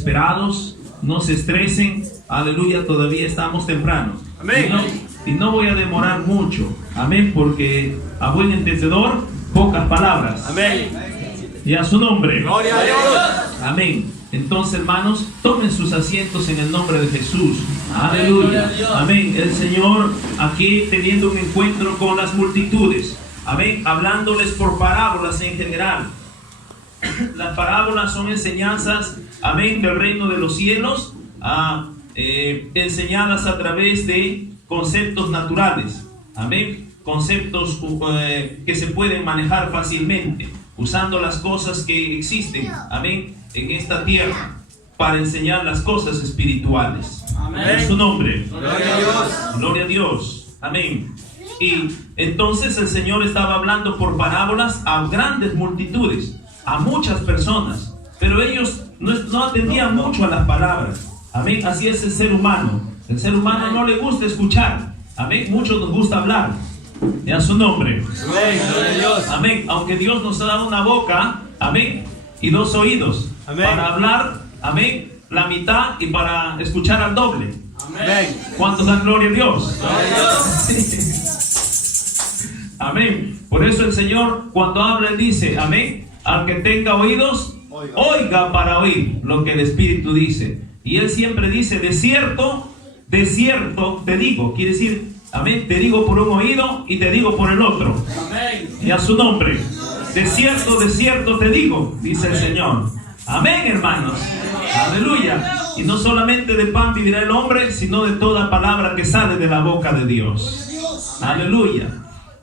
desesperados, no se estresen, aleluya, todavía estamos temprano. Amén. Y no voy a demorar mucho, amén, porque a buen entendedor, pocas palabras. Amén. Y a su nombre. Gloria a Dios. Amén. Entonces, hermanos, tomen sus asientos en el nombre de Jesús. Aleluya. Amén. El Señor aquí teniendo un encuentro con las multitudes. Amén. Hablándoles por parábolas en general. Las parábolas son enseñanzas, amén, del reino de los cielos, enseñadas a través de conceptos naturales. Amén. Conceptos que se pueden manejar fácilmente, usando las cosas que existen, amén, en esta tierra, para enseñar las cosas espirituales. Amén. En su nombre. Gloria a Dios. Gloria a Dios. Amén. Y entonces el Señor estaba hablando por parábolas a grandes multitudes, a muchas personas, pero ellos no atendían mucho a las palabras. Amén. Así es el ser humano. El ser humano no le gusta escuchar. Amén. Muchos nos gusta hablar. Y a su nombre. Amén. Gloria a Dios. Amén. Aunque Dios nos ha dado una boca, amén, y dos oídos, amén, para hablar, amén, la mitad, y para escuchar al doble. Amén. ¿Cuántos dan gloria a Dios? Gloria a Dios. Amén. Por eso el Señor, cuando habla, Él dice, amén, al que tenga oídos, oiga para oír lo que el Espíritu dice. Y Él siempre dice, de cierto te digo. Quiere decir, amén, te digo por un oído y te digo por el otro. Amén. Y a su nombre. De cierto te digo, dice el Señor. Amén, hermanos. Aleluya. Y no solamente de pan vivirá el hombre, sino de toda palabra que sale de la boca de Dios. Aleluya.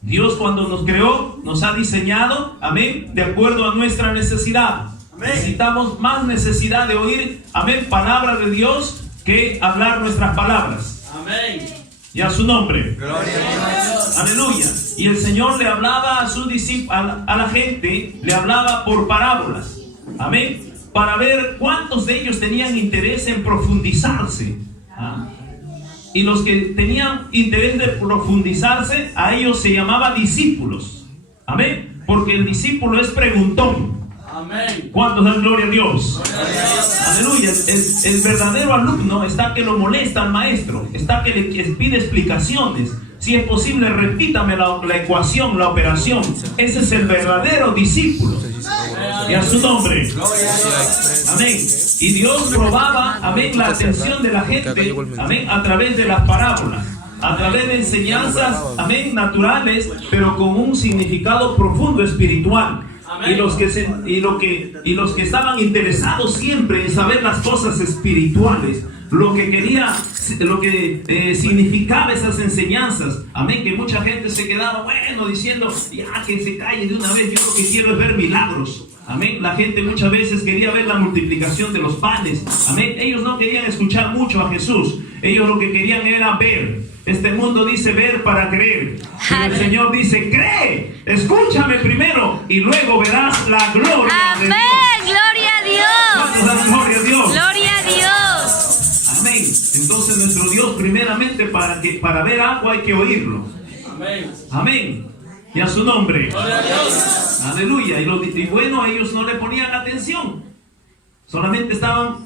Dios, cuando nos creó, nos ha diseñado, amén, de acuerdo a nuestra necesidad. Amén. Necesitamos más necesidad de oír, amén, palabra de Dios, que hablar nuestras palabras. Amén. Y a su nombre. Gloria a Dios. Aleluya. Y el Señor le hablaba a sus discípulos, a la gente, le hablaba por parábolas. Amén. Para ver cuántos de ellos tenían interés en profundizarse. Y los que tenían interés de profundizarse, a ellos se llamaba discípulos. Amén. Porque el discípulo es preguntón. Amén. ¿Cuántos dan gloria a Dios? Gloria a Dios. Aleluya. El verdadero alumno está que lo molesta al maestro, está que le pide explicaciones. Si es posible, repítame la ecuación, la operación. Ese es el verdadero discípulo. Y a su nombre. Amén. Y Dios probaba, amén, la atención de la gente, amén, a través de las parábolas, a través de enseñanzas, amén, naturales, pero con un significado profundo espiritual. Y los que estaban interesados siempre en saber las cosas espirituales, lo que significaba esas enseñanzas, amén, que mucha gente se quedaba, bueno, diciendo, ya que se calle de una vez, yo lo que quiero es ver milagros. Amén. La gente muchas veces quería ver la multiplicación de los panes. Amén. Ellos no querían escuchar mucho a Jesús. Ellos lo que querían era ver. Este mundo dice ver para creer. Pero el Señor dice, cree. Escúchame primero y luego verás la gloria de Dios. Amén. Gloria a Dios. Gloria a Dios. Gloria a Dios. Amén. Entonces nuestro Dios, primeramente, para ver algo hay que oírlo. Amén. Amén. Y a su nombre. Gloria a Dios. Aleluya. Y bueno, ellos no le ponían atención. Solamente estaban.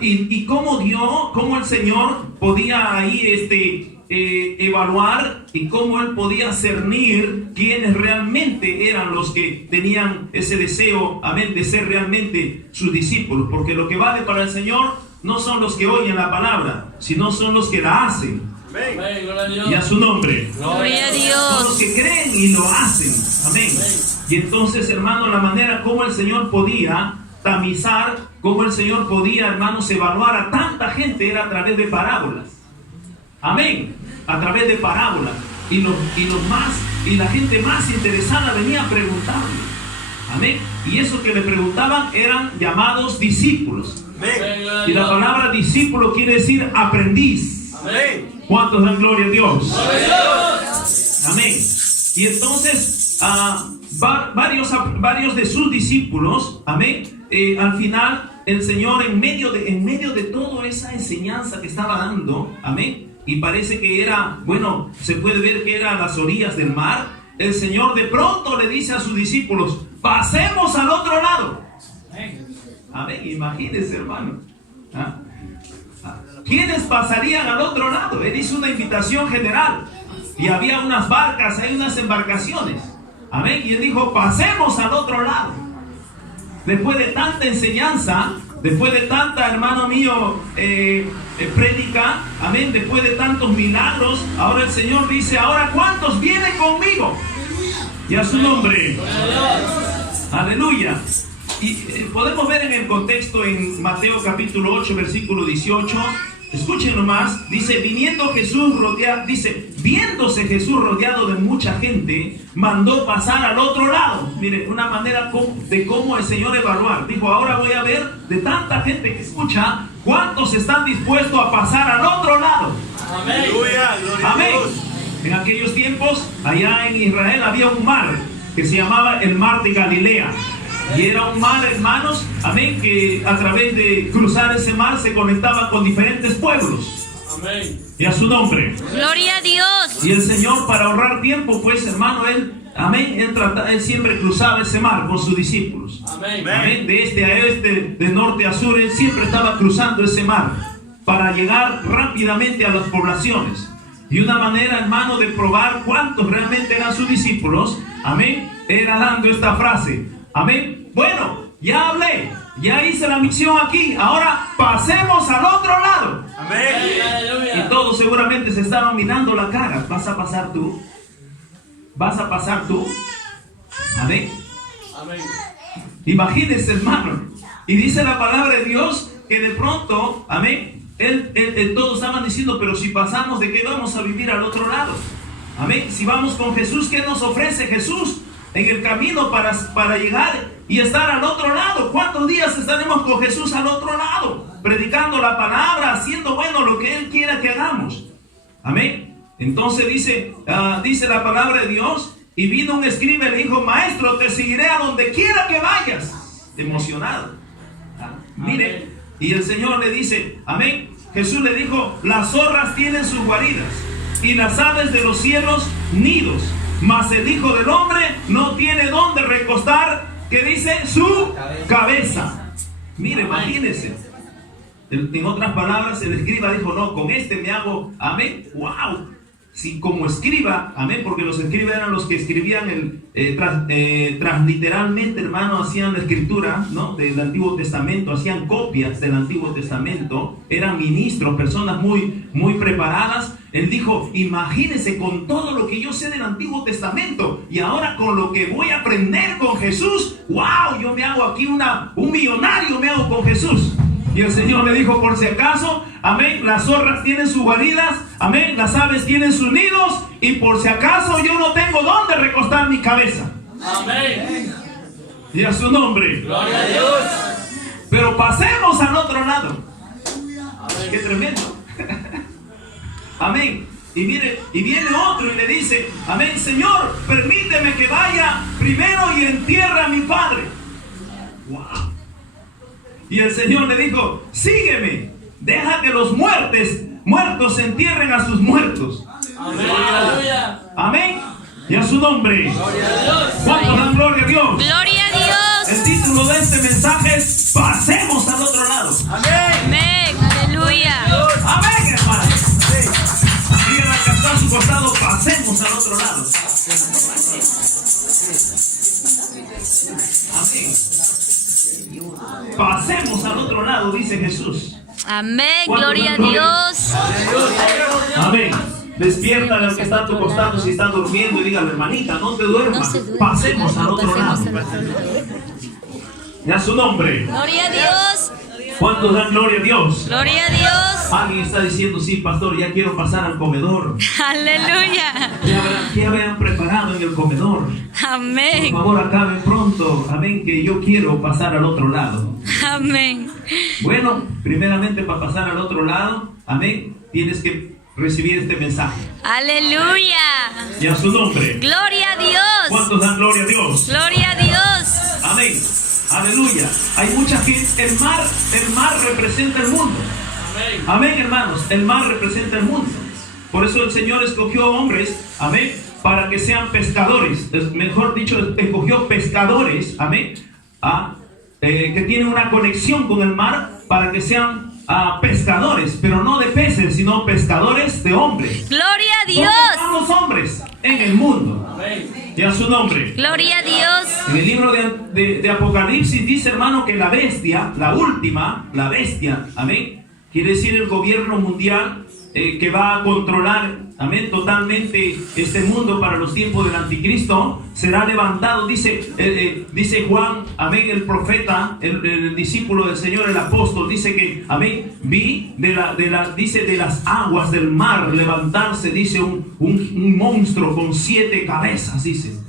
Y cómo el Señor podía ahí evaluar y cómo Él podía cernir quiénes realmente eran los que tenían ese deseo, amén, de ser realmente sus discípulos. Porque lo que vale para el Señor no son los que oyen la palabra, sino son los que la hacen. Amén. Gloria a Dios. Y a su nombre. Gloria a Son los Dios. que creen y lo hacen. Amén. Y entonces, hermano, la manera como el Señor podía tamizar, como el Señor podía, hermanos, evaluar a tanta gente era a través de parábolas. Amén. A través de parábolas. Y la gente más interesada venía a preguntarle. Amén. Y esos que le preguntaban eran llamados discípulos. Amén. Y la palabra discípulo quiere decir aprendiz. Amén. ¿Cuántos dan gloria a Dios? Gloria a Dios. Amén. Y entonces varios de sus discípulos, amén, al final el Señor en medio de toda esa enseñanza que estaba dando, amén, y parece que era, bueno, se puede ver que era a las orillas del mar, el Señor de pronto le dice a sus discípulos, pasemos al otro lado. Amén. Imagínense, hermano. ¿Ah? ¿Quiénes pasarían al otro lado? Él hizo una invitación general y había unas barcas, hay unas embarcaciones. Amén. Y él dijo, pasemos al otro lado. Después de tanta enseñanza, después de tanta, hermano mío, prédica, amén, después de tantos milagros, ahora el Señor dice, ahora ¿cuántos vienen conmigo? Y a su nombre. Aleluya. Y podemos ver en el contexto en Mateo capítulo 8, versículo 18. Escuchen nomás, dice, viéndose Jesús rodeado de mucha gente, mandó pasar al otro lado. Mire, una manera de cómo el Señor evaluar. Dijo, ahora voy a ver de tanta gente que escucha, ¿cuántos están dispuestos a pasar al otro lado? Amén. Amén. En aquellos tiempos, allá en Israel había un mar que se llamaba el mar de Galilea. Y era un mar, hermanos, amén, que a través de cruzar ese mar se conectaba con diferentes pueblos. Amén. Y a su nombre. Gloria a Dios. Y el Señor, para ahorrar tiempo, pues, hermano, él siempre cruzaba ese mar con sus discípulos. Amén. Amén. De este a este, de norte a sur, él siempre estaba cruzando ese mar para llegar rápidamente a las poblaciones. Y una manera, hermano, de probar cuántos realmente eran sus discípulos, amén, era dando esta frase. Amén. Bueno, ya hablé, ya hice la misión aquí, ahora pasemos al otro lado. Amén. Y todos seguramente se estaban mirando la cara. ¿Vas a pasar tú? ¿Vas a pasar tú? Amén. Amén. Imagínense, hermano. Y dice la palabra de Dios que de pronto, amén, todos estaban diciendo, pero si pasamos, ¿de qué vamos a vivir al otro lado? Amén. Si vamos con Jesús, ¿qué nos ofrece Jesús en el camino para llegar y estar al otro lado? ¿Cuántos días estaremos con Jesús al otro lado? Predicando la palabra, haciendo bueno lo que Él quiera que hagamos. Amén. Entonces dice la palabra de Dios, y vino un escriba y le dijo, maestro, te seguiré a donde quiera que vayas. Emocionado. Mire, y el Señor le dice, amén. Jesús le dijo, las zorras tienen sus guaridas y las aves de los cielos nidos, mas el Hijo del Hombre no tiene dónde recostar, que dice, su cabeza. Mire, imagínense. En otras palabras, el escriba dijo, no, con este me hago, amén, wow. Si como escriba, amén, porque los escribas eran los que escribían transliteralmente, hermano, hacían la escritura, ¿no?, del Antiguo Testamento, hacían copias del Antiguo Testamento, eran ministros, personas muy, muy preparadas. Él dijo, imagínense con todo lo que yo sé del Antiguo Testamento y ahora con lo que voy a aprender con Jesús, wow, yo me hago aquí un millonario, me hago con Jesús. Y el Señor le dijo, por si acaso, amén, las zorras tienen sus guaridas, amén, las aves tienen sus nidos, y por si acaso yo no tengo dónde recostar mi cabeza. Amén. Y a su nombre. Gloria a Dios. Pero pasemos al otro lado. Amén. Qué tremendo. Amén. Y mire, y viene otro y le dice, amén, Señor, permíteme que vaya primero y entierre a mi padre. Wow. Y el Señor le dijo, sígueme, deja que los muertos entierren a sus muertos. Amén. Aleluya. Amén. Y a su nombre. Gloria a Dios. ¿Cuántos dan gloria a Dios? Gloria a Dios. El título de este mensaje es pasemos al otro lado. Amén. Aleluya. Amén, hermano. Díganle al que está a su costado, pasemos al otro lado. Amén. Pasemos al otro lado, dice Jesús. Amén. Gloria a Dios. Amén. Despierta al que está a tu costado si está durmiendo y dígale, hermanita, no te duermas. No se duerma. Pasemos al otro lado. Y a su nombre. Gloria a Dios. ¿Cuántos dan gloria a Dios? Gloria a Dios. Alguien está diciendo, sí, pastor, ya quiero pasar al comedor. Aleluya. ¿Qué habrán preparado en el comedor? Por Amén. favor, acaben pronto. Amén, que yo quiero pasar al otro lado. Amén. Bueno, primeramente para pasar al otro lado, amén, tienes que recibir este mensaje. Aleluya. Y a su nombre. Gloria a Dios. ¿Cuántos dan gloria a Dios? Gloria a Dios. Amén. Aleluya. Hay mucha gente. El mar representa el mundo. Amén. Amén, hermanos. El mar representa el mundo. Por eso el Señor escogió hombres, amén, para que sean pescadores. Mejor dicho, escogió pescadores, amén, que tienen una conexión con el mar para que sean pescadores, pero no de peces, sino pescadores de hombres. Gloria a ¿Dónde Dios. están los hombres? En el mundo. Amén. Y a su nombre. Gloria a Dios. En el libro de Apocalipsis dice, hermano, que la bestia, la última, la bestia, amén, quiere decir el gobierno mundial que va a controlar, amén, totalmente este mundo para los tiempos del anticristo, será levantado, dice Juan, amén, el profeta, el discípulo del Señor, el apóstol, dice que, amén, vi dice de las aguas del mar levantarse, dice un monstruo con 7 cabezas, dice.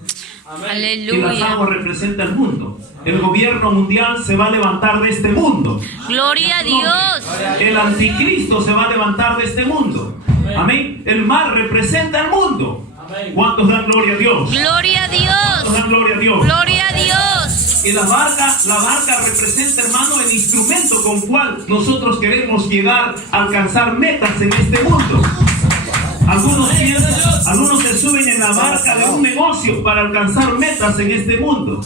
Amén. Y las Aleluya. aguas representan el mundo. El gobierno mundial se va a levantar de este mundo. Gloria a Dios. El anticristo se va a levantar de este mundo. Amén. El mar representa el mundo. Amén. ¿Cuántos dan gloria a Dios? Gloria a ¿Cuántos Dios. dan gloria a Dios? Gloria a Dios. Y la barca representa, hermano, el instrumento con cual nosotros queremos llegar a alcanzar metas en este mundo. Algunos se suben en la barca de un negocio para alcanzar metas en este mundo.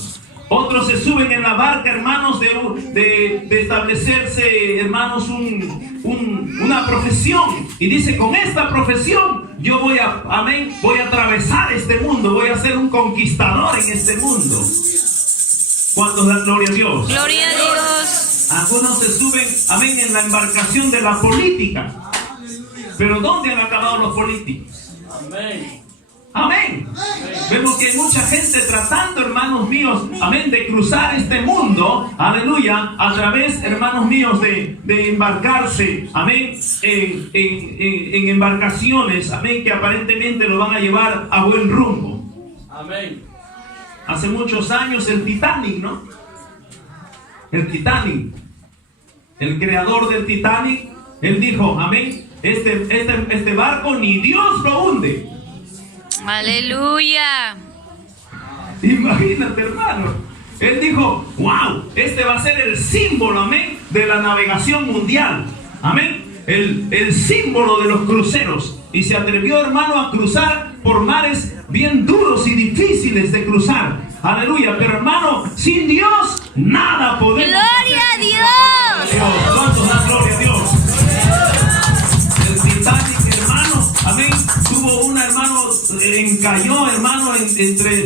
Otros se suben en la barca, hermanos, de establecerse, hermanos, una profesión. Y dice, con esta profesión yo voy a atravesar este mundo, voy a ser un conquistador en este mundo. ¿Cuántos dan gloria a Dios? Gloria a Dios. Algunos se suben, amén, en la embarcación de la política. Pero ¿dónde han acabado los políticos? Amén. Amén. Vemos que hay mucha gente tratando, hermanos míos, amén, de cruzar este mundo, aleluya, a través, hermanos míos, de embarcarse, amén, en embarcaciones, amén, que aparentemente lo van a llevar a buen rumbo. Amén. Hace muchos años el Titanic, ¿no? El Titanic, el creador del Titanic, él dijo, amén, este barco ni Dios lo hunde. Aleluya. Imagínate, hermano. Él dijo, wow, este va a ser el símbolo, amén, de la navegación mundial. Amén. El símbolo de los cruceros. Y se atrevió, hermano, a cruzar por mares bien duros y difíciles de cruzar. Aleluya. Pero, hermano, sin Dios, nada podemos Gloria a hacer. Dios. ¿Cuántos dan gloria a Dios? El Titanic, hermano, amén, tuvo una, hermano, encalló, hermano, entre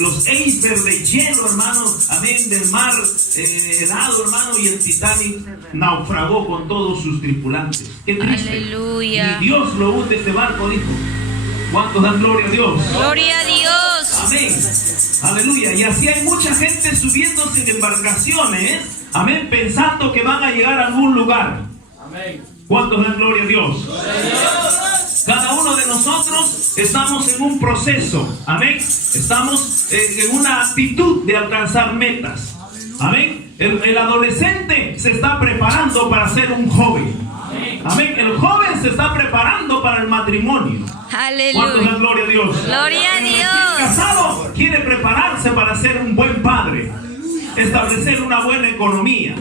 los icebergs de hielo, hermano, amén, del mar helado, hermano, y el Titanic naufragó con todos sus tripulantes. Qué triste. Aleluya. Y Dios lo hunde este barco, dijo. ¿Cuántos dan gloria a Dios? Gloria a Dios. Amén. Aleluya. Y así hay mucha gente subiéndose en embarcaciones, amén, pensando que van a llegar a algún lugar. Amén. ¿Cuántos dan gloria a Dios? Cada uno de nosotros estamos en un proceso, amén. Estamos en una actitud de alcanzar metas, amén. El adolescente se está preparando para ser un joven, amén. El joven se está preparando para el matrimonio. ¿Cuántos Aleluya. dan gloria a Dios? Gloria a El Dios. casado quiere prepararse para ser un buen padre, establecer una buena economía,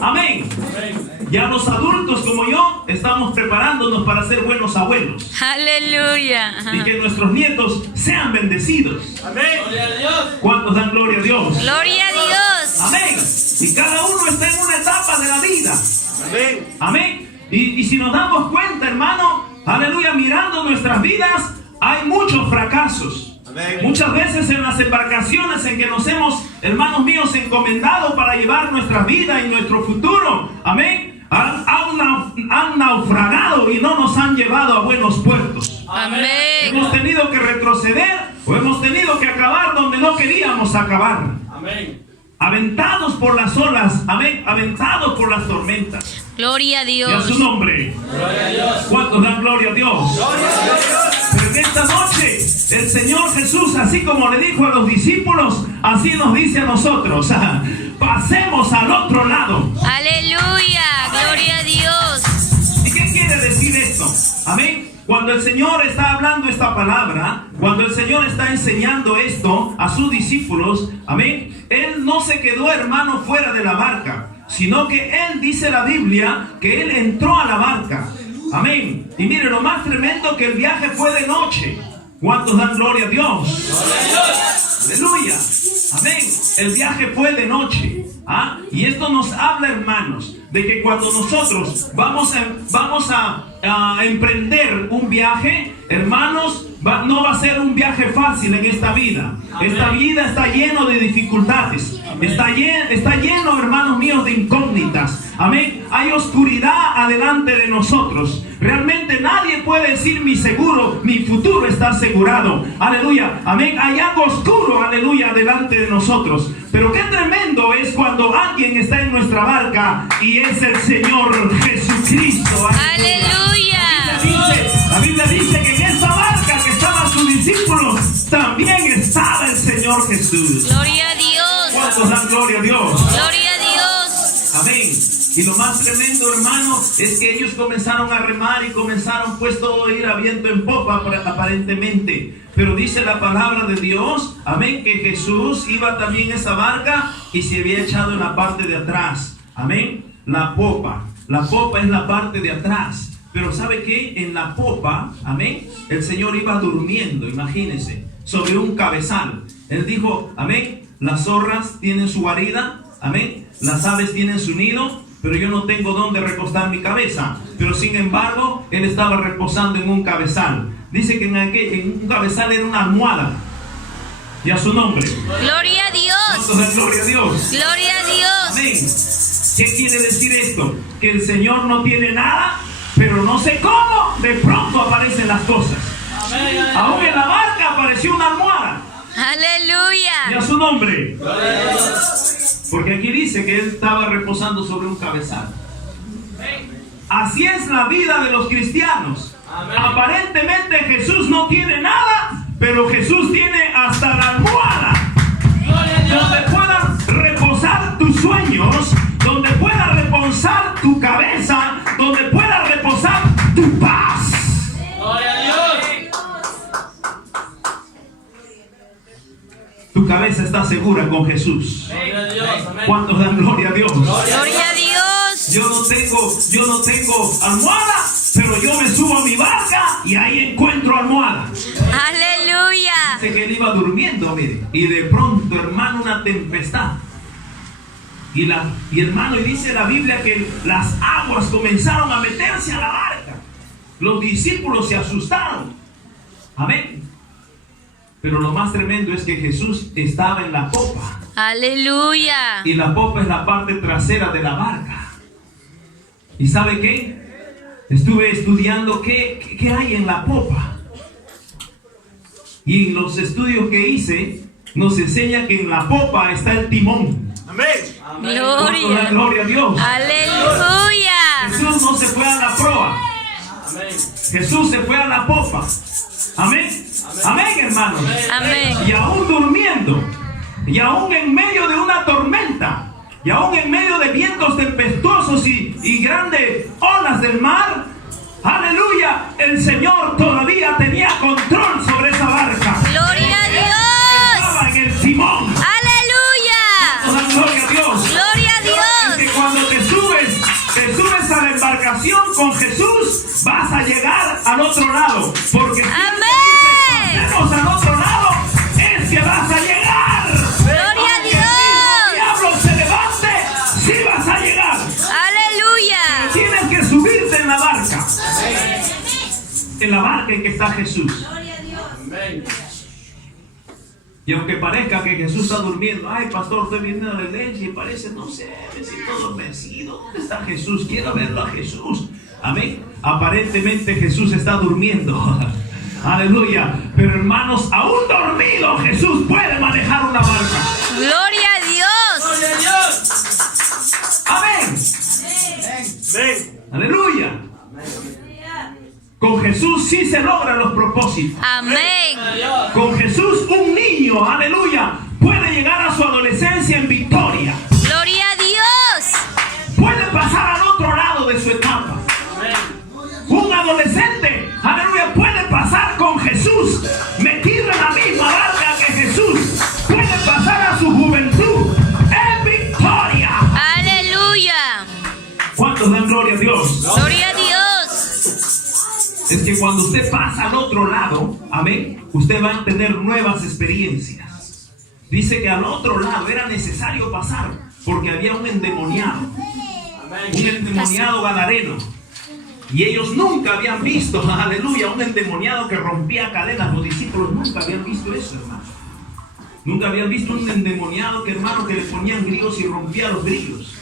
amén. Ya los adultos como yo estamos preparándonos para ser buenos abuelos Aleluya. y que nuestros nietos sean bendecidos. Amén. Gloria a Dios. ¿Cuántos dan gloria a Dios? Gloria a Dios. Amén. Y cada uno está en una etapa de la vida. Amén. Amén. Y si nos damos cuenta, hermano, aleluya, mirando nuestras vidas, hay muchos fracasos. Amén. Muchas veces en las embarcaciones en que nos hemos, hermanos míos, encomendado para llevar nuestra vida y nuestro futuro, amén, han naufragado y no nos han llevado a buenos puertos. Amén. Hemos tenido que retroceder o hemos tenido que acabar donde no queríamos acabar. Amén. Aventados por las olas, amén, aventados por las tormentas. Gloria a Y a su Dios. nombre. Gloria a Dios. ¿Cuántos dan gloria a Dios? Gloria a Dios. Pero en esta noche, el Señor Jesús, así como le dijo a los discípulos, así nos dice a nosotros: pasemos al otro lado. Aleluya. Gloria a Dios. ¿Y qué quiere decir esto? Amén. Cuando el Señor está hablando esta palabra, cuando el Señor está enseñando esto a sus discípulos, amén, Él no se quedó, hermano, fuera de la barca, sino que Él, dice la Biblia, que Él entró a la barca. Amén. Y mire, lo más tremendo, que el viaje fue de noche. ¿Cuántos dan gloria a Dios? Gloria a Dios. Aleluya. Amén. El viaje fue de noche. Y esto nos habla, hermanos, de que cuando nosotros vamos a emprender un viaje, hermanos, no va a ser un viaje fácil en esta vida. Esta vida está lleno de dificultades. Está lleno, hermanos míos, de incógnitas. Amén. Hay oscuridad adelante de nosotros. Realmente nadie puede decir mi futuro está asegurado. Aleluya. Amén. Hay algo oscuro, aleluya, delante de nosotros. Pero qué tremendo es cuando alguien está en nuestra barca y es el Señor Jesucristo. Aleluya. La Biblia dice que en esta barca que estaban sus discípulos también estaba el Señor Jesús. Gloria a Dios. ¿Cuántos dan gloria a Dios? Gloria a Dios. Amén. Y lo más tremendo, hermano, es que ellos comenzaron a remar y comenzaron pues todo a ir a viento en popa aparentemente. Pero dice la palabra de Dios, amén, que Jesús iba también en esa barca y se había echado en la parte de atrás. Amén. La popa es la parte de atrás. Pero ¿sabe qué? En la popa, amén, el Señor iba durmiendo, imagínense, sobre un cabezal. Él dijo, amén, las zorras tienen su guarida, amén, las aves tienen su nido, pero yo no tengo dónde recostar mi cabeza. Pero sin embargo, él estaba reposando en un cabezal. Dice que en un cabezal era una almohada. Y a su nombre. Gloria a Dios. Gloria a Dios. Gloria a Dios. Amén. ¿Qué quiere decir esto? Que el Señor no tiene nada, pero no sé cómo, de pronto aparecen las cosas. Amén. Aún en la barca apareció una almohada. Y a Aleluya. su nombre. Gloria a Dios. Porque aquí dice que él estaba reposando sobre un cabezal. Así es la vida de los cristianos. Amén. Aparentemente Jesús no tiene nada, pero Jesús tiene hasta la almohada. Gloria a Dios. Donde puedan reposar tus sueños, donde pueda reposar tu cabeza, donde pueda reposar tu paz. Gloria a Dios. Tu cabeza está segura con Jesús. Gloria a Dios. Amén. ¿Cuántos dan gloria a Dios? Gloria a Dios. Yo no tengo almohada, pero yo me subo a mi barca y ahí encuentro almohada. Aleluya. Dice que él iba durmiendo, mire, y de pronto, hermano, una tempestad. Y hermano, y dice la Biblia que las aguas comenzaron a meterse a la barca. Los discípulos se asustaron. Amén. Pero lo más tremendo es que Jesús estaba en la popa. Aleluya. Y la popa es la parte trasera de la barca. ¿Y sabe qué? Estuve estudiando qué hay en la popa. Y en los estudios que hice, nos enseña que en la popa está el timón. Amén. Amén. Gloria. Gloria a Dios. Aleluya. Jesús no se fue a la proa. Amén. Jesús se fue a la popa. Amén. Amén, hermanos. Amén. Y aún durmiendo, y aún en medio de una tormenta, y aún en medio de vientos tempestuosos y grandes olas del mar, aleluya, el Señor todavía tenía control sobre esa barca. Gloria a Dios. Estaba en el timón. Aleluya. Gloria a Dios. Gloria a Dios. Que cuando te subes a la embarcación con Jesús, vas a llegar al otro lado. Porque si Amén. pasemos al otro lado, es que vas a llegar. Gloria a Aunque Dios. el diablo se levante, sí vas a llegar. Aleluya. Tienes que subirte en la barca. En la barca en que está Jesús. Amén. Y aunque parezca que Jesús está durmiendo, ay pastor, estoy viendo la iglesia y parece, no sé, me siento adormecido. ¿Dónde está Jesús? Quiero verlo a Jesús. Amén. Aparentemente Jesús está durmiendo. Aleluya. Pero hermanos, aún dormido Jesús puede manejar una barca. Gloria a Dios. Gloria a Dios. Amén. Amén. Aleluya. Con Jesús sí se logran los propósitos. Amén. Gloria a Dios. Con Jesús un niño, aleluya, puede llegar a su adolescencia en victoria. Gloria a Dios. Puede pasar al otro lado de su etapa. Amén. Un adolescente, aleluya, puede pasar con Jesús, metido en la misma barca que Jesús. Puede pasar a su juventud en victoria. Aleluya. ¿Cuántos dan gloria a Dios? Gloria a Dios. es que cuando usted pasa al otro lado, amén, usted va a tener nuevas experiencias. Dice que al otro lado era necesario pasar porque había un endemoniado gadareno. Y ellos nunca habían visto, aleluya, un endemoniado que rompía cadenas. Los discípulos nunca habían visto eso, hermano. Nunca habían visto un endemoniado que, hermano, que le ponían grillos y rompía los grillos.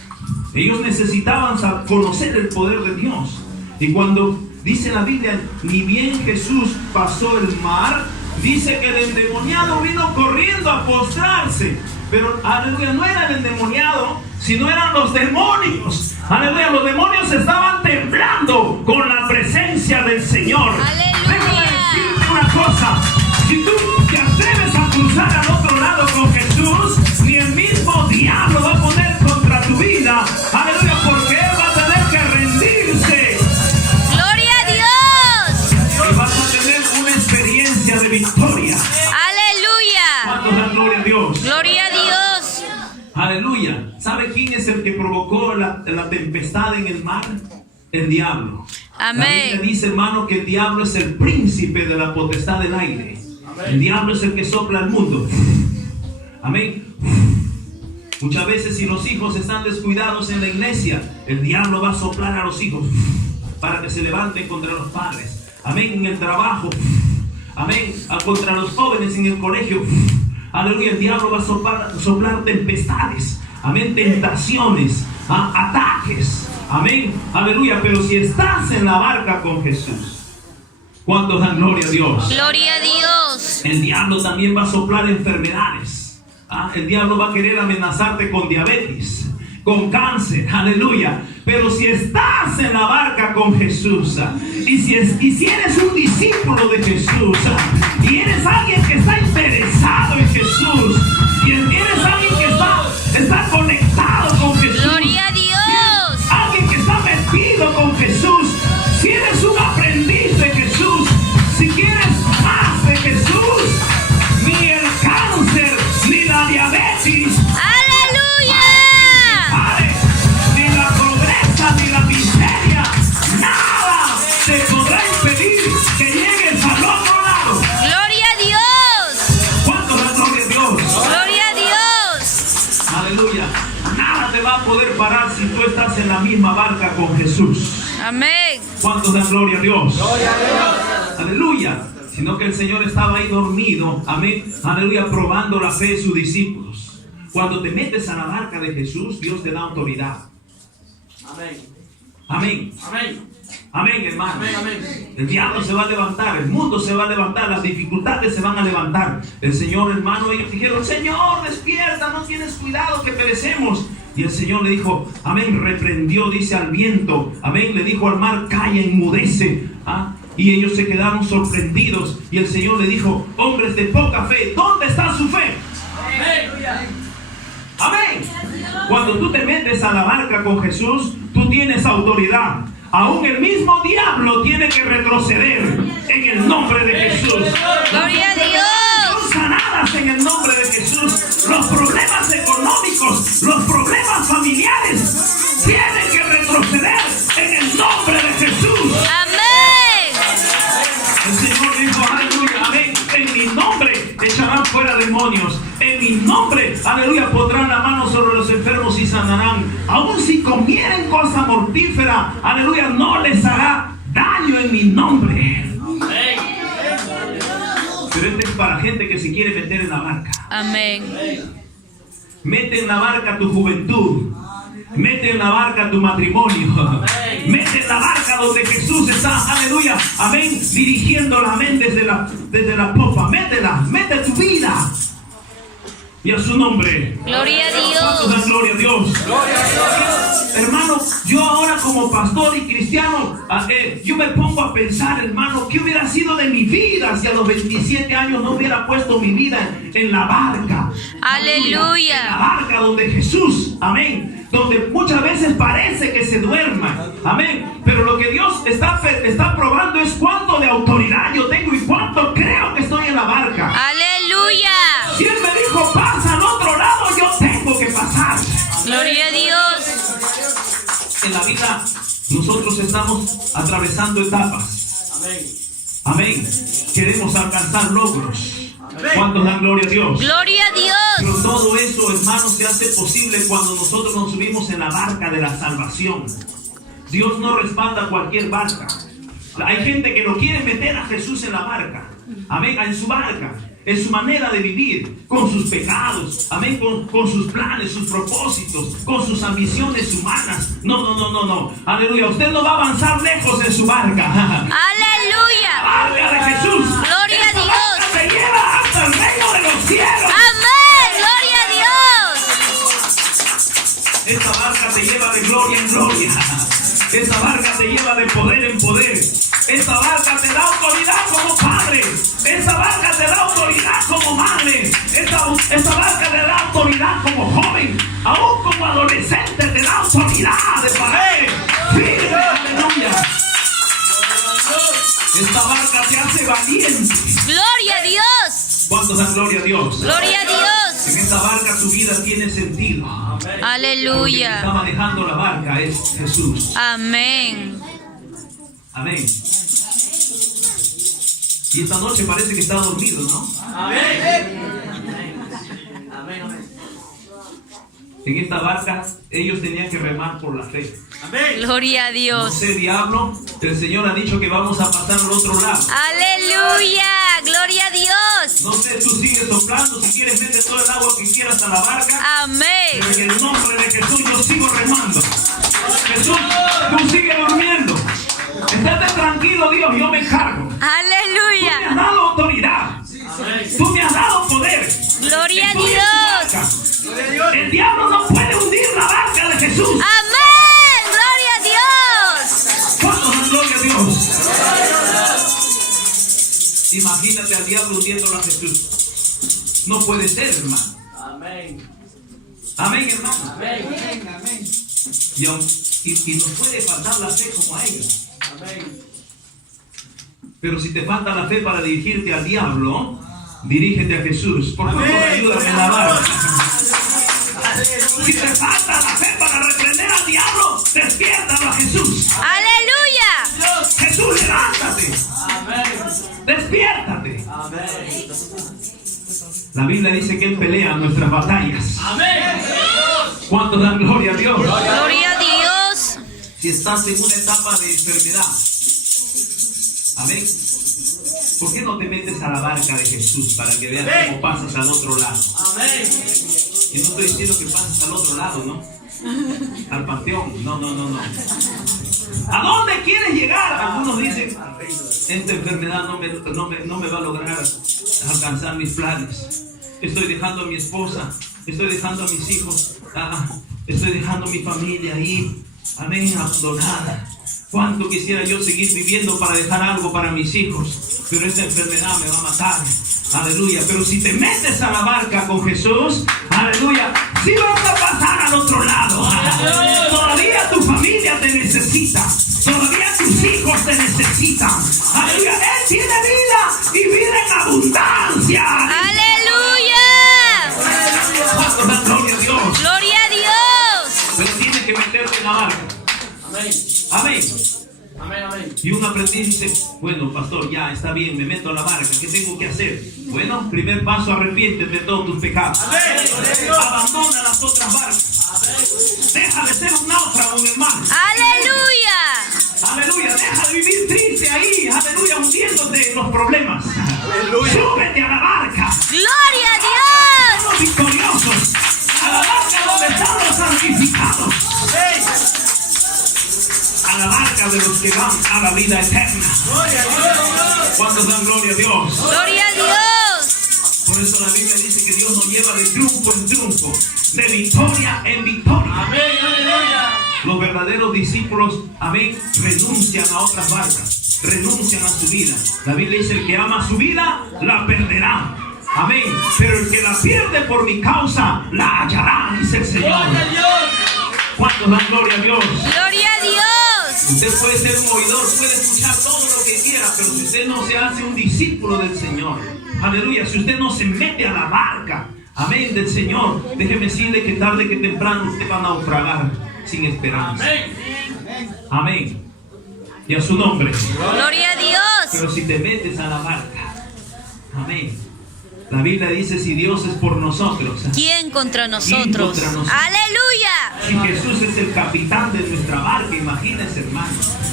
Ellos necesitaban conocer el poder de Dios. Y cuando dice la Biblia, ni bien Jesús pasó el mar, dice que el endemoniado vino corriendo a postrarse. Pero, aleluya, no era el endemoniado, sino eran los demonios. Aleluya, los demonios estaban temblando con la presencia del Señor. Déjame decirte una cosa. Si tú te atreves a cruzar al otro lado con Jesús, ni el mismo diablo va a poner contra tu vida. Aleluya, porque Él va a tener que rendirse. ¡Gloria a Dios! Y vas a tener una experiencia de victoria. ¡Aleluya! ¿Cuántos dan gloria a Dios? ¡Gloria a Dios! Aleluya. ¿Sabe quién es el que provocó la tempestad en el mar? El diablo. Amén. La Biblia dice, hermano, que el diablo es el príncipe de la potestad del aire. El diablo es el que sopla el mundo. Amén. Muchas veces si los hijos están descuidados en la iglesia, el diablo va a soplar a los hijos para que se levanten contra los padres. Amén. En el trabajo. Amén. Contra los jóvenes en el colegio. Aleluya. El diablo va a soplar tempestades. Amén. Tentaciones. Ataques. Amén. Aleluya. Pero si estás en la barca con Jesús, ¿cuántos dan gloria a Dios? ¡Gloria a Dios! El diablo también va a soplar enfermedades. El diablo va a querer amenazarte con diabetes, con cáncer. Aleluya. Pero si estás en la barca con Jesús, y si eres un discípulo de Jesús, y eres alguien que está interesado en Jesús, y eres alguien que está conectado con Jesús, ¡Gloria a Dios! alguien que está metido con Jesús, si eres un aprendiz de Jesús, si quieres más de Jesús, ni el cáncer, ni la diabetes, ¡Aleluya! ni la pobreza, ni la miseria, nada te podrá impedir que llegues al otro lado. ¡Gloria a Dios! ¿Cuántos dan gloria a Dios? ¡Gloria a Dios! Aleluya. Nada te va a poder parar si tú estás en la misma barca con Jesús. Amén. ¿Cuántos dan gloria a Dios? Aleluya. Sino que el Señor estaba ahí dormido. Amén. Aleluya. Probando la fe de sus discípulos. Cuando te metes a la barca de Jesús, Dios te da autoridad. Amén. Amén. Amén. Amén, hermano. Amén, amén. El diablo se va a levantar, el mundo se va a levantar, las dificultades se van a levantar. El Señor, hermano, ellos dijeron, Señor, despierta, no tienes cuidado que perecemos. Y el Señor le dijo, amén, reprendió, dice, al viento. Amén, le dijo al mar, calla, enmudece. Y ellos se quedaron sorprendidos. Y el Señor le dijo, hombres de poca fe, ¿dónde está su fe? Amén. Amén. Cuando tú te metes a la barca con Jesús, tú tienes autoridad. Aún el mismo diablo tiene que retroceder en el nombre de Jesús. ¡Gloria a Dios! Son sanadas en el nombre de Jesús. Los problemas económicos, los problemas familiares tienen que retroceder en el nombre de Jesús. ¡Amén! El Señor dijo, aleluya, amén. En mi nombre echarán fuera demonios. En mi nombre, aleluya, pondrán la mano sobre los enfermos y sanarán. Aun si comieren cosa mortífera, aleluya, no les hará daño en mi nombre. Pero este es para gente que se quiere meter en la barca. Amén. Mete en la barca tu juventud. Mete en la barca tu matrimonio. Mete en la barca donde Jesús está, aleluya, amén, dirigiendo la mente desde la popa. Métela, mete tu vida. Y a su nombre. ¡Gloria a ¿Cuántos dan Dios! gloria a Dios? Hermano, yo ahora como pastor y cristiano, yo me pongo a pensar, hermano, ¿qué hubiera sido de mi vida si a los 27 años no hubiera puesto mi vida en la barca? ¡Aleluya! En la barca donde Jesús, amén, donde muchas veces parece que se duerma, amén, pero lo que Dios está probando es cuánto de autoridad yo tengo y cuánto creo que estoy en la barca. ¡Aleluya! Si Él me dijo, pasa al otro lado, yo tengo que pasar. ¡Gloria a Dios! En la vida nosotros estamos atravesando etapas. Amén. Queremos alcanzar logros. ¿Cuántos dan gloria a Dios? Gloria a Dios. Pero todo eso, hermanos, se hace posible cuando nosotros nos subimos en la barca de la salvación. Dios no respalda cualquier barca. Hay gente que no quiere meter a Jesús en la barca. Amén, en su barca, en su manera de vivir, con sus pecados, amén, con sus planes, sus propósitos, con sus ambiciones humanas. No. Aleluya, usted no va a avanzar lejos en su barca. Aleluya. La barca de Jesús. Gloria a Dios. Te lleva hasta el reino de los cielos. Amén. Gloria a Dios. Esta barca te lleva de gloria en gloria. Esta barca te lleva de poder en poder. Esta barca te da autoridad como padre. Esta barca te da autoridad como madre. Esta barca te da autoridad como joven. Aún como adolescente te da autoridad de padre. Firme, aleluya. Esta barca te hace valiente. Gloria a Dios. ¿Cuántos dan gloria a Dios? Gloria a Dios. En esta barca tu vida tiene sentido. El que está Aleluya. manejando la barca es Jesús. Amén. Amén. Y esta noche parece que está dormido, ¿no? En esta barca ellos tenían que remar por la fe. Gloria a No Dios. sé, diablo, el Señor ha dicho que vamos a pasar al otro lado. Aleluya. Gloria a Dios. No sé, tú sigues soplando, si quieres mete todo el agua que quieras a la barca. Amén. Pero en el nombre de Jesús yo sigo remando. Jesús, tú sigues durmiendo. Estate tranquilo, Dios, yo me encargo. Tú me has Aleluya. dado autoridad. Tú me has dado poder. Gloria a Estoy en tu Dios. barca. El diablo no puede hundir la barca de Jesús. Amén. Gloria a Dios. ¿Cuántos dan gloria a Dios? Imagínate al diablo hundiéndolo a Jesús. No puede ser, hermano. Amén, hermano. Y nos puede faltar la fe como a ellos. Pero si te falta la fe para dirigirte al diablo, dirígete a Jesús. Por favor, ayúdame en la barca. Si te falta la fe para reprender al diablo, despiértalo a Jesús. Aleluya. Jesús, levántate. Despiértate. La Biblia dice que Él pelea nuestras batallas. ¿Cuántos dan gloria a Dios? Gloria a Dios. Si estás en una etapa de enfermedad, amén, ¿por qué no te metes a la barca de Jesús para que veas cómo pasas al otro lado? Y no estoy diciendo que pases al otro lado, ¿no? Al panteón, no. ¿A dónde quieres llegar? Algunos dicen, esta enfermedad no me va a lograr alcanzar mis planes. Estoy dejando a mi esposa, estoy dejando a mis hijos, estoy dejando a mi familia ahí, amén, abandonada. Cuánto quisiera yo seguir viviendo para dejar algo para mis hijos, pero esta enfermedad me va a matar. Aleluya. Pero si te metes a la barca con Jesús, aleluya, sí vas a pasar al otro lado. Todavía tu familia te necesita. Todavía tus hijos te necesitan. Aleluya. Él tiene vida y vida en abundancia. Aleluya. ¿Cuántos dan gloria a Dios? Gloria a Dios. Pero tienes que meterte en la barca. Amén. Y un aprendiz dice, bueno, pastor, ya está bien, me meto a la barca, ¿qué tengo que hacer? Bueno, primer paso, arrepiéntete de todos tus pecados. Abandona las otras barcas. Deja de ser un náufrago, mi hermano. Aleluya. Aleluya, deja de vivir triste ahí, aleluya, hundiéndote en los problemas. Súbete a la barca. Gloria a Dios. Somos victoriosos. A la barca donde están los santificados. A la barca de los que van a la vida eterna. ¿Cuántos dan gloria a Dios? Gloria a Dios. Por eso la Biblia dice que Dios nos lleva de triunfo en triunfo, de victoria en victoria. Los verdaderos discípulos, amén, renuncian a otras barcas, renuncian a su vida. La Biblia dice, el que ama su vida, la perderá. Amén. Pero el que la pierde por mi causa, la hallará, dice el Señor. ¿Cuántos dan gloria a Dios? Gloria a Dios. Usted puede ser un oidor, puede escuchar todo lo que quiera, pero si usted no se hace un discípulo del Señor, aleluya, si usted no se mete a la barca, amén, del Señor, déjeme decirle que tarde que temprano usted va a naufragar sin esperanza. Amén. Y a su nombre. Gloria a Dios. Pero si te metes a la barca, amén. La Biblia dice, si Dios es por nosotros, ¿quién contra nosotros? ¿quién contra nosotros? Aleluya. Si Jesús es el capitán de nuestra barca, imagínense, hermano.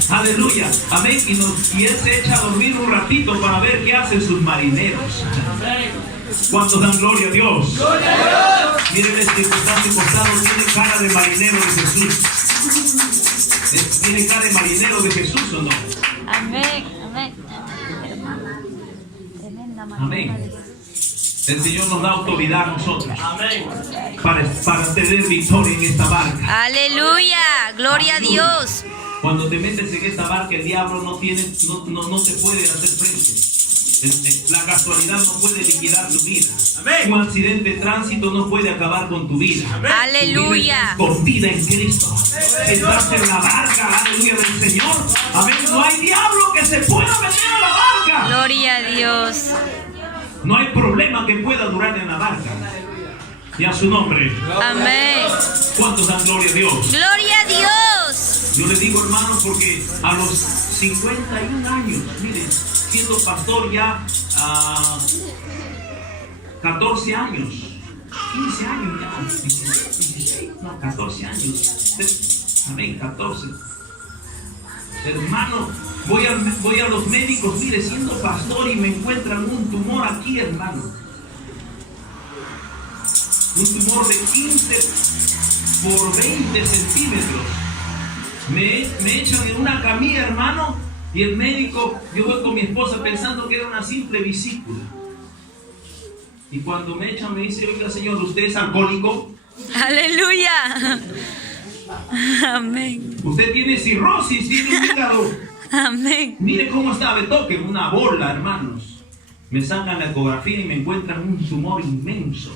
Aleluya. Amén. Y Él se echa a dormir un ratito para ver qué hacen sus marineros. ¿Cuántos dan gloria a Dios? Miren, este que está a su costado tiene cara de marinero de Jesús. ¿Tiene cara de marinero de Jesús o no? Amén. Amén. El Señor nos da autoridad a nosotros Amén. para tener victoria en esta barca. Aleluya. Gloria a Dios. Cuando te metes en esta barca, el diablo no te puede hacer frente. La casualidad no puede liquidar tu vida. Amén. Un accidente de tránsito no puede acabar con tu vida. Amén. Aleluya. Escondida en Cristo. Estás en la barca, aleluya, del Señor. Amén. No hay diablo que se pueda meter a la barca. Gloria a Dios. No hay problema que pueda durar en la barca. Y a su nombre. Amén. ¿Cuántos dan gloria a Dios? Gloria a Dios. Yo les digo, hermanos, porque a los 51 años, miren, siendo pastor ya 14 años, 15 años ya, 16, no, 14 años, amén, 14. Hermano, voy a los médicos, mire, siendo pastor y me encuentran un tumor aquí, hermano. Un tumor de 15 por 20 centímetros. Me echan en una camilla, hermano, y el médico, yo voy con mi esposa pensando que era una simple vesícula. Y cuando me echan me dice, oiga señor, ¿usted es alcohólico? Aleluya. Amén. Usted tiene cirrosis, tiene un hígado. Amén. Mire cómo está, me toquen una bola, hermanos. Me sacan la ecografía y me encuentran un tumor inmenso.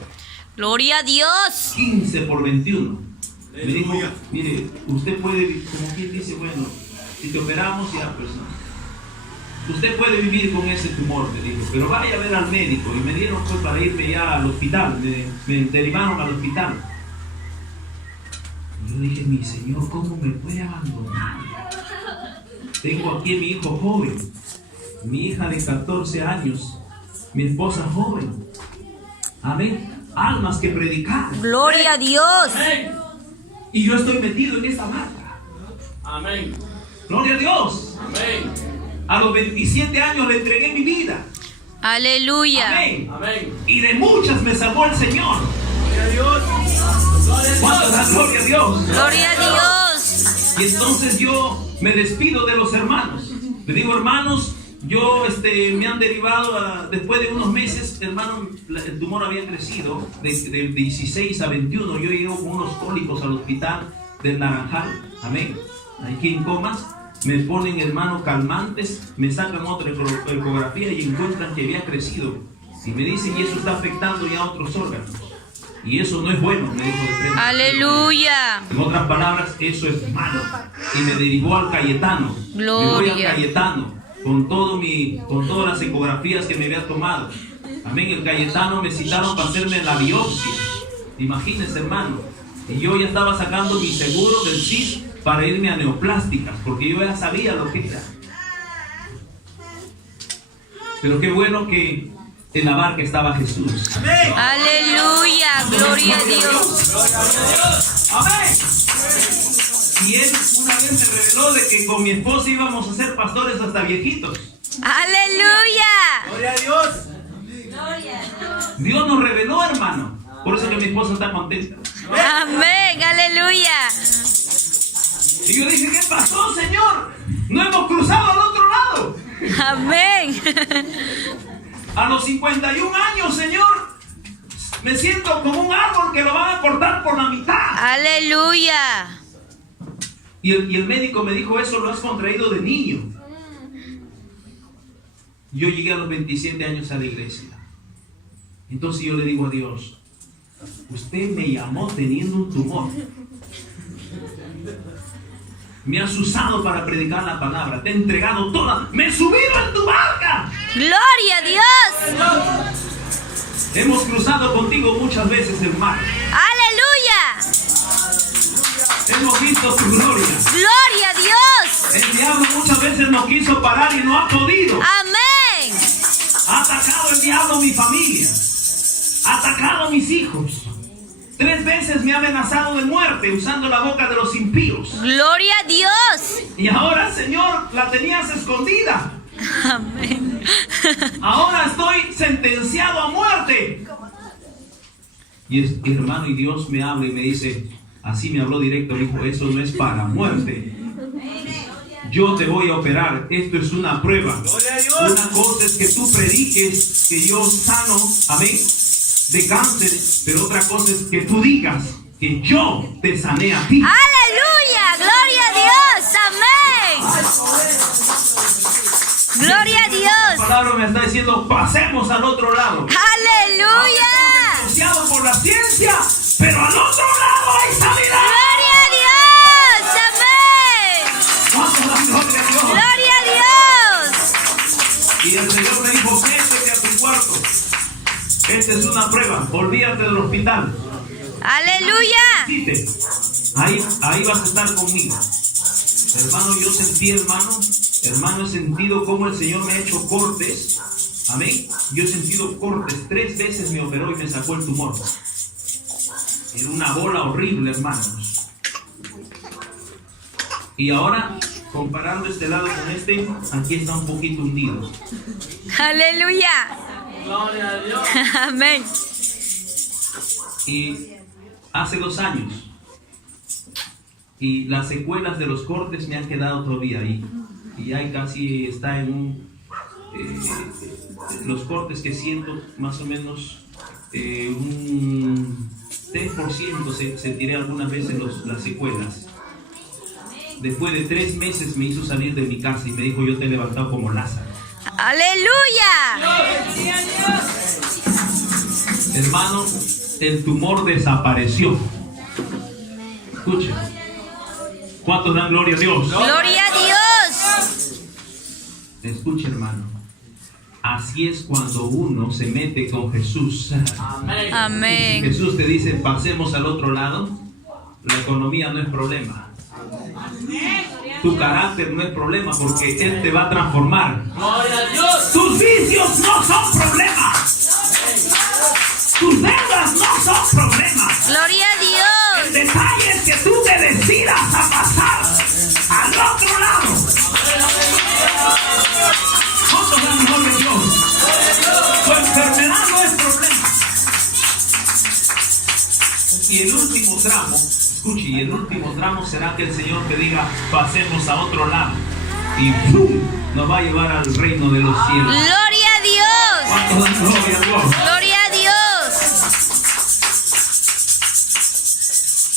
Gloria a Dios. 15 por 21. Me dijo, mire, usted puede, como quien dice, bueno, si te operamos ya, pues no. Usted puede vivir con ese tumor, me dijo, pero vaya a ver al médico. Y me dieron pues para irme ya al hospital, me derivaron al hospital. Y yo dije, mi Señor, ¿cómo me puede abandonar? Tengo aquí a mi hijo joven, mi hija de 14 años, mi esposa joven. Amén. Almas que predicar. Gloria a Dios. Y yo estoy metido en esta barca. Amén. Gloria a Dios. Amén. A los 27 años le entregué mi vida. Aleluya. Amén. Amén. Y de muchas me salvó el Señor. Gloria a Dios. ¿Cuántos dan gloria a Dios? Gloria a Dios. Y entonces yo me despido de los hermanos. Le digo, hermanos, yo me han derivado después de unos meses, hermano, el tumor había crecido de 16 a 21. Yo llego con unos cólicos al hospital del Naranjal. Amén. Aquí en Comas. Me ponen, hermano, calmantes, me sacan otra ecografía y encuentran que había crecido. Y me dicen, y eso está afectando ya a otros órganos. Y eso no es bueno, me dijo de frente. Aleluya. En otras palabras, eso es malo. Y me derivó al Cayetano. Gloria. Me voy al Cayetano con todas las ecografías que me había tomado. Amén. El Cayetano me citaron para hacerme la biopsia. Imagínense, hermano. Y yo ya estaba sacando mi seguro del CIS para irme a neoplásticas, porque yo ya sabía lo que era. Pero qué bueno que en la barca estaba Jesús. Amén. Aleluya. Gloria a Dios. Amén. Y él una vez me reveló de que con mi esposa íbamos a ser pastores hasta viejitos. Aleluya. Gloria a Dios. Dios nos reveló, hermano. Por eso que mi esposa está contenta. Amén. Aleluya. Y yo dije, ¿qué pasó, Señor? No hemos cruzado al otro lado. Amén. A los 51 años, Señor, me siento como un árbol que lo van a cortar por la mitad. Aleluya. Y el médico me dijo, eso lo has contraído de niño. Yo llegué a los 27 años a la iglesia. Entonces yo le digo a Dios, usted me llamó teniendo un tumor. Me has usado para predicar la palabra. Te he entregado toda. Me he subido en tu barca. Gloria a Dios. Hemos cruzado contigo muchas veces el mar. Aleluya. Hemos visto tu gloria. Gloria a Dios. El diablo muchas veces no quiso parar y no ha podido. Amén. Ha atacado el diablo mi familia. Ha atacado a mis hijos. 3 veces me ha amenazado de muerte usando la boca de los impíos. Gloria a Dios. Y ahora, Señor, la tenías escondida. Amén. Ahora estoy sentenciado a muerte. Y hermano, y Dios me habla y me dice, así me habló directo, me dijo, eso no es para muerte. Yo te voy a operar. Esto es una prueba. Una cosa es que tú prediques que yo sano, amén, de cáncer, pero otra cosa es que tú digas que yo te sané a ti. Aleluya. Gloria a Dios. Amén. Gloria a La Dios. palabra me está diciendo, pasemos al otro lado. Aleluya. Denunciado por la ciencia, pero al otro lado hay sanidad. Gloria a Dios. Amén. Vamos a dar gloria a Dios. Gloria a Dios. Y el Señor me dijo, métete a tu cuarto. Esta es una prueba. Olvídate del hospital. Aleluya. Dite, ahí vas a estar conmigo. Hermano, yo sentí, hermano, he sentido cómo el Señor me ha hecho cortes. Amén. Yo he sentido cortes. 3 veces me operó y me sacó el tumor. Era una bola horrible, hermanos. Y ahora, comparando este lado con este, aquí está un poquito hundido. Aleluya. Gloria a Dios. Amén. Y hace 2 años. Y las secuelas de los cortes me han quedado todavía ahí. Y ya casi está en un... los cortes que siento más o menos un 3% sentiré algunas veces las secuelas. Después de 3 meses me hizo salir de mi casa y me dijo, yo te he levantado como Lázaro. Aleluya. Hermano, el tumor desapareció. Escuchen. ¿Cuántos dan gloria a Dios? Gloria a Dios. Escuche, hermano. Así es cuando uno se mete con Jesús. Amén. Amén. Jesús te dice, pasemos al otro lado. La economía no es problema. Tu carácter no es problema porque Él te va a transformar. Gloria a Dios. Tus vicios no son problemas. Tus deudas no son problemas. Gloria a El Dios. detalle es que tú te decidas a pasar al otro lado. ¿Cuántos dan gloria a Dios? Tu enfermedad no es problema. Y el último tramo, escuche, y el último tramo será que el Señor te diga, pasemos a otro lado. Y ¡pum!, nos va a llevar al reino de los cielos. Gloria a Dios. ¿Cuántos dan gloria a Dios? Gloria a Dios.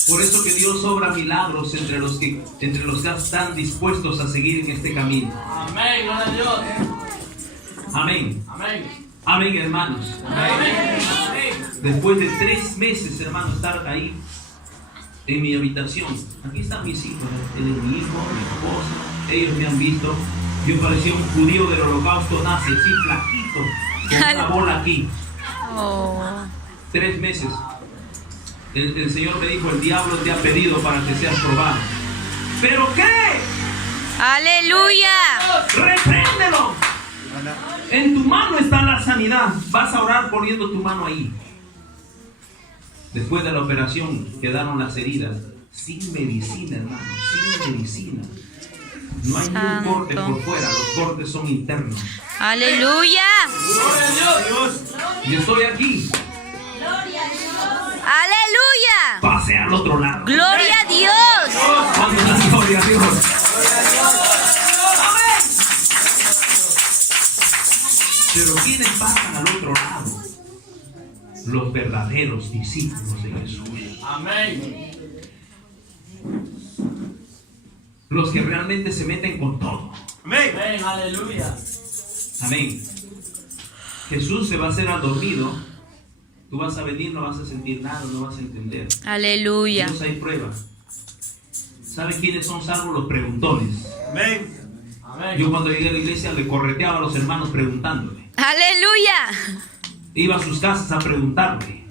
Por eso que Dios obra milagros entre los que están dispuestos a seguir en este camino. Amén. Gloria a Dios. Amén. Amén. Amén, hermanos. Amén. Después de 3 meses, hermano, estar ahí en mi habitación. Aquí están mis hijos. Él es mi hijo, mi esposa. Ellos me han visto. Yo parecía un judío del holocausto nazi, así flaquito, con una bola aquí. Oh. 3 meses. El Señor me dijo, el diablo te ha pedido para que seas probado. ¿Pero qué? Aleluya. ¡Repréndelo! En tu mano está la sanidad. Vas a orar poniendo tu mano ahí. Después de la operación quedaron las heridas sin medicina, hermano, sin medicina. No hay ni un corte por fuera, los cortes son internos. Aleluya. Gloria a Dios. Y estoy aquí. Aleluya. Pase al otro lado. Gloria a Dios. Cuando la gloria a Dios. Pero ¿quiénes pasan al otro lado? Los verdaderos discípulos de Jesús. Amén. Los que realmente se meten con todo. Amén. Aleluya. Amén. Jesús se va a hacer al dormido. Tú vas a venir, no vas a sentir nada, no vas a entender. Aleluya. Dios hay pruebas. ¿Sabe quiénes son salvos? Los preguntones. Amén. Amén. Yo cuando llegué a la iglesia le correteaba a los hermanos preguntándole. Aleluya. Iba a sus casas a preguntarle.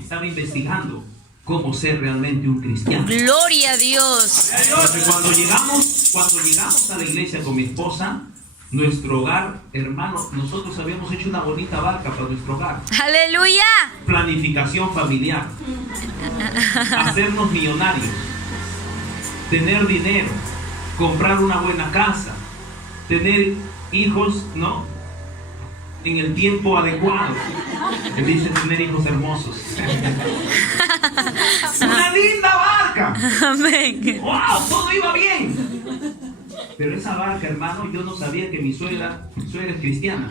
Estaba investigando. cómo ser realmente un cristiano. Gloria a Dios. Porque cuando llegamos a la iglesia con mi esposa, nuestro hogar, hermano, nosotros habíamos hecho una bonita barca para nuestro hogar. Aleluya. Planificación familiar, hacernos millonarios, tener dinero, comprar una buena casa, tener hijos, ¿no? En el tiempo adecuado. Él dice tener hijos hermosos. Una linda barca. Amén. ¡Wow! Todo iba bien. Pero esa barca, hermano, yo no sabía que mi suegra es cristiana.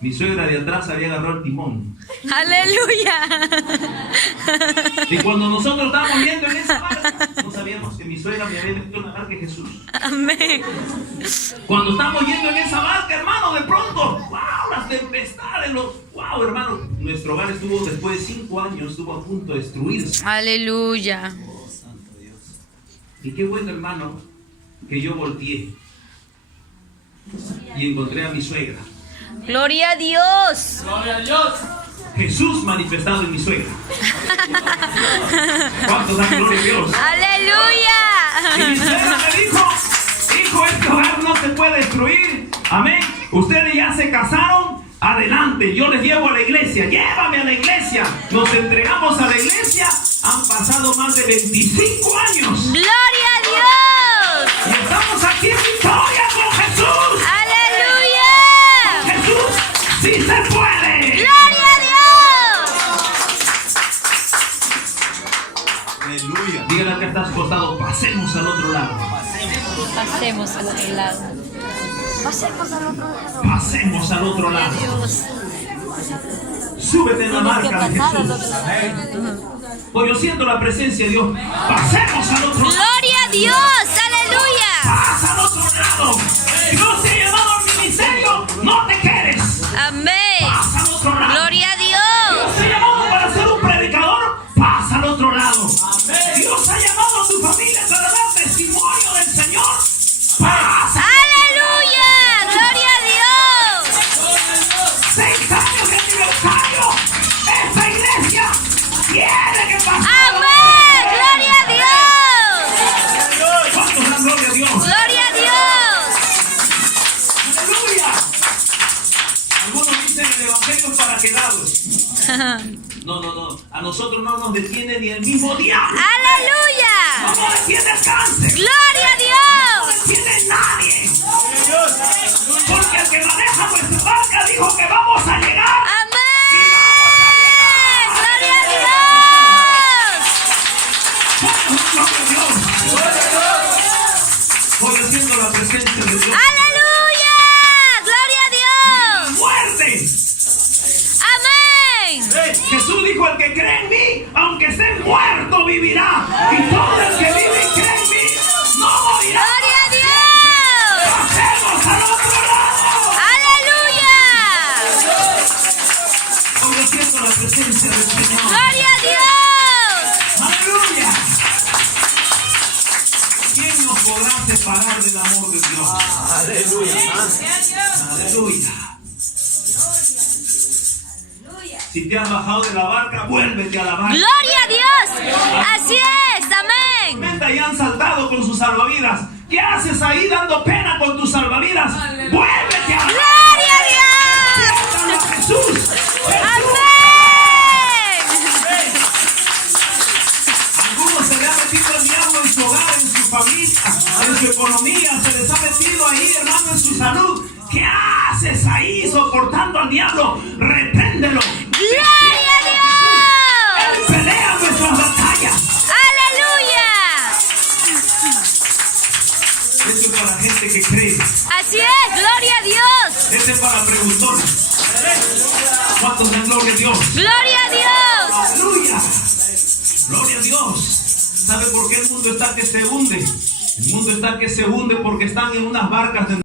Mi suegra de atrás había agarrado el timón. Aleluya. Y cuando nosotros estábamos yendo en esa barca, no sabíamos que mi suegra me había metido en la barca de Jesús. Amén. Cuando estamos yendo en esa barca, hermano, de pronto, wow, las tempestades, wow, hermano, nuestro hogar estuvo, después de 5 años, estuvo a punto de destruirse. Aleluya. Y qué bueno, hermano, que yo volteé y encontré a mi suegra. Gloria a Dios. Gloria a Dios. Jesús manifestado en mi suegra. ¿Cuántos dan gloria a Dios? Y mi Aleluya. suegra me dijo, hijo, este hogar no se puede destruir. Amén. Ustedes ya se casaron, adelante, yo les llevo a la iglesia. Llévame a la iglesia. Nos entregamos a la iglesia. Han pasado más de 25 años. Gloria a Dios. Y estamos aquí en victoria con Jesús. Aleluya. Jesús, sí se puede. Gloria a Dios. Aleluya. Dígale al que está acostado, pasemos al otro lado. Pasemos al otro lado. Pasemos al otro lado. Pasemos al otro lado. Dios. Súbete en la marca de Jesús. Pues yo siento la presencia de Dios. Pasemos al otro lado. Gloria a Dios. Aleluya. Pasa al otro lado. Dios te ha llamado al ministerio. No te quedes. Amén. Pasa al otro lado. Gloria a Dios Dios. te ha llamado para ser un predicador. Pasa al otro lado. Dios ha llamado a tu familia para dar testimonio del Señor. Pasa. Aleluya. Gloria a Dios. 6 años de aniversario. Esta iglesia quiere que pase. Amén. Gloria a Dios. ¿Cuántos dan gloria a Dios? Gloria a Dios. ¡Aleluya! Algunos dicen el evangelio para quedados. No. A nosotros no nos detiene ni el mismo diablo. Aleluya. No nos detiene el cáncer. Gloria a No Dios. nos detiene nadie. Porque el que maneja nuestra barca dijo que vamos a llegar. Amén. Gloria a Dios. ¡Gloria a Dios! Voy haciendo la presencia de Dios. Aleluya. Gloria a Dios. ¡Muerte! Amén. Jesús dijo, el que cree en mí, aunque esté muerto, vivirá. Y todo el que vive y cree en mí, no morirá. Gloria a Dios. ¡Pasemos al otro lado! Aleluya. Hoy yo siento la presencia del Señor. Gloria a Dios. ¡Aleluya! ¿Quién nos podrá separar del amor de Dios? ¡Aleluya! ¡Aleluya! Si te has bajado de la barca, vuélvete a la barca. Gloria a Dios. Así es. Amén. Venta y han saltado con sus salvavidas. ¿Qué haces ahí dando pena con tus salvavidas? ¡Vuélvete a la barca! Gloria a Dios. ¡Siéntalo a Jesús! Amén. Algunos se les ha metido el diablo en su hogar, en su familia, en su economía. Se les ha metido ahí, hermano, en su salud. ¿Qué haces ahí soportando al diablo? Repréndelo. Gloria a Él Dios. pelea nuestras batallas. Aleluya. Esto es para gente que cree. Así es. Gloria a Dios. Este es para preguntones. ¿Cuántos dan gloria a Dios? Gloria a Dios. ¡Aleluya! ¡Gloria a Dios! ¿Sabe por qué el mundo está que se hunde? El mundo está que se hunde porque están en unas barcas de